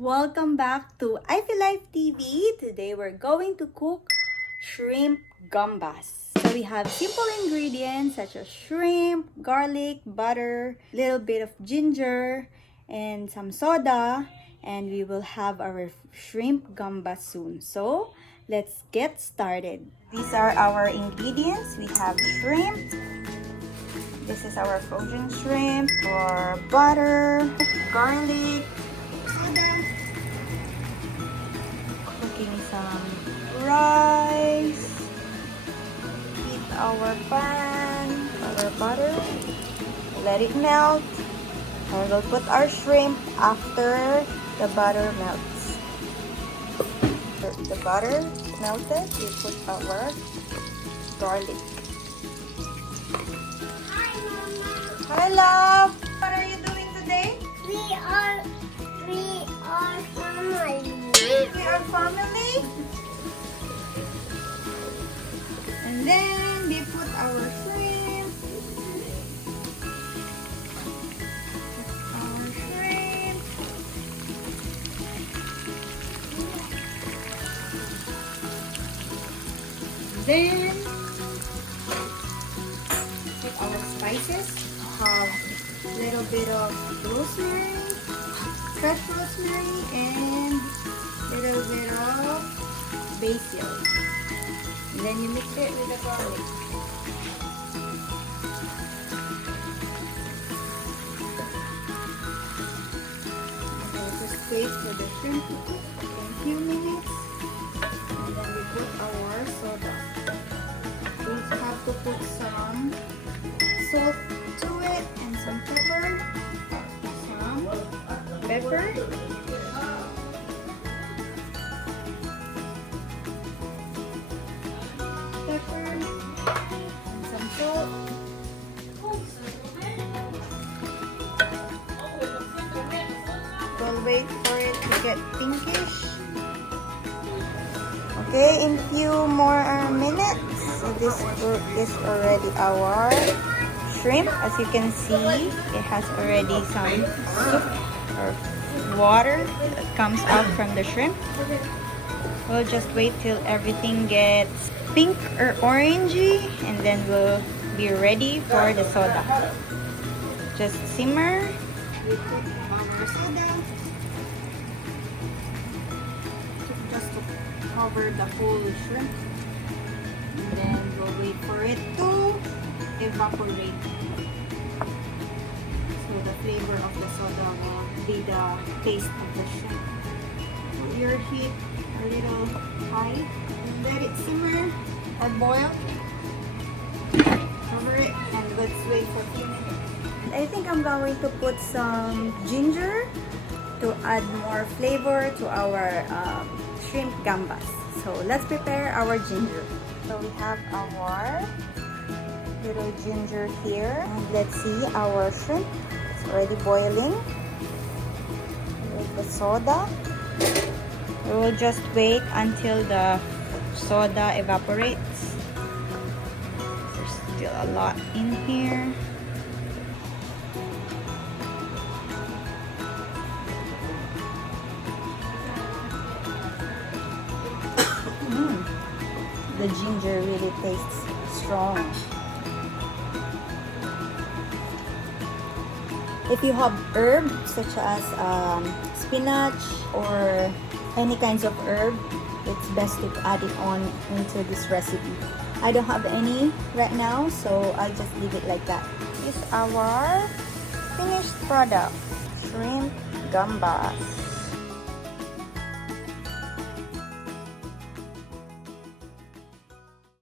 Welcome back to IfillLifeTV. Today we're going to cook shrimp gambas. So we have simple ingredients such as shrimp, garlic, butter, little bit of ginger, and some soda. And we will have our shrimp gambas soon. So let's get started. These are our ingredients. We have shrimp. This is our frozen shrimp, or butter, garlic, cooking some rice, heat our pan, our butter, let it melt, and we'll put our shrimp after the butter melts. The butter melted, we put our garlic. Hi, love! What are you doing today? We are family. We are family. And then we put our shrimp. Our shrimp. Then put our spices. Have a little bit of rosemary, fresh rosemary, and little bit of basil. And then you mix it with the garlic. And then just wait for the shrimp to cook for a few minutes. And then we put our soda. We have to put some salt to it and some pepper. Pepper. And some salt. We'll wait for it to get pinkish. Okay, in few more minutes, this is already our shrimp. As you can see, it has already some soup or water that comes out from the shrimp. We'll just wait till everything gets pink or orangey, and then we'll be ready for the soda. Just simmer. We put our soda just to cover the whole shrimp, and then we'll wait for it to evaporate. So the flavor of the soda will be the taste of the shrimp. Put your heat a little high and let it simmer or boil. Cover it and let's wait for a few minutes. I think I'm going to put some ginger to add more flavor to our shrimp gambas. So let's prepare our ginger. So we have our little ginger here, and let's see our shrimp. It's already boiling with the soda. We will just wait until the soda evaporates. There's still a lot in here. The ginger really tastes strong. If you have herbs such as spinach or any kinds of herb, it's best to add it on into this recipe. I don't have any right now, so I just leave it like that. This is our finished product, shrimp gambas.